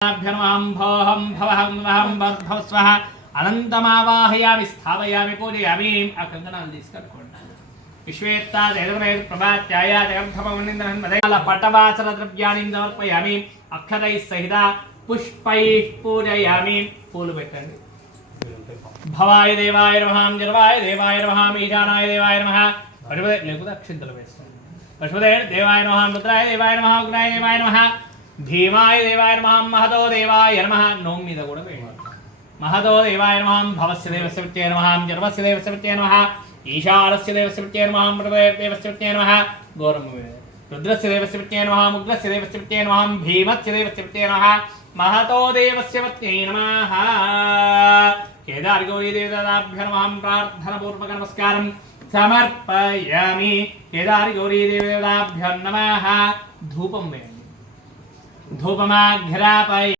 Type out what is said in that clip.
भोहं भवहं वहं वर्धस्वः अनन्तमावाहयामि स्थापयामि पूजयामि आ कंकणाలు తీసుకొండి విశ్వేత్తా దేవనే ప్రభాత్యాయ జగద్ధపవనిందనం మదయాల పటవాచర ద్రవ్యాన్ని సమర్పయామి అక్షతై సహిత పుష్పై పూజయామి పూలు పెట్టండి భవాయ దేవాయ నమః జర్వాయ దేవాయ నమః ఈశానాయ దేవాయ నమః పశుపదే లేకపోతే అక్షింతలు వేస్తాను పశుపదే దేవాయ నమః రుద్రాయ దేవాయ నమః ఉగ్రాయ దేవాయ నమః భీమాయ దేవాయ నమః మహదో దేవాయ నమః నోం మీద కూడా వేయండి महदो देवाय नमः भवस्य देवस्य वित्ते नमः जर्वस्य देवस्य वित्ते नमः ईशानस्य देवस्य वित्ते नमः मृतदेवस्य वित्ते नमः गौरम रुद्रस्य देवस्य वित्ते नमः उग्रस्य देवस्य वित्ते नमः भीमस्य देवस्य वित्ते नमः महतो देवस्य वित्ते नमः केदारगौरी देवताभ्यो नमः प्रार्थनापूर्वक नमस्कारं समर्पयामि केदारगौरी देवताभ्यो नमः धूपं वेयंడి धूपमाघ्रापय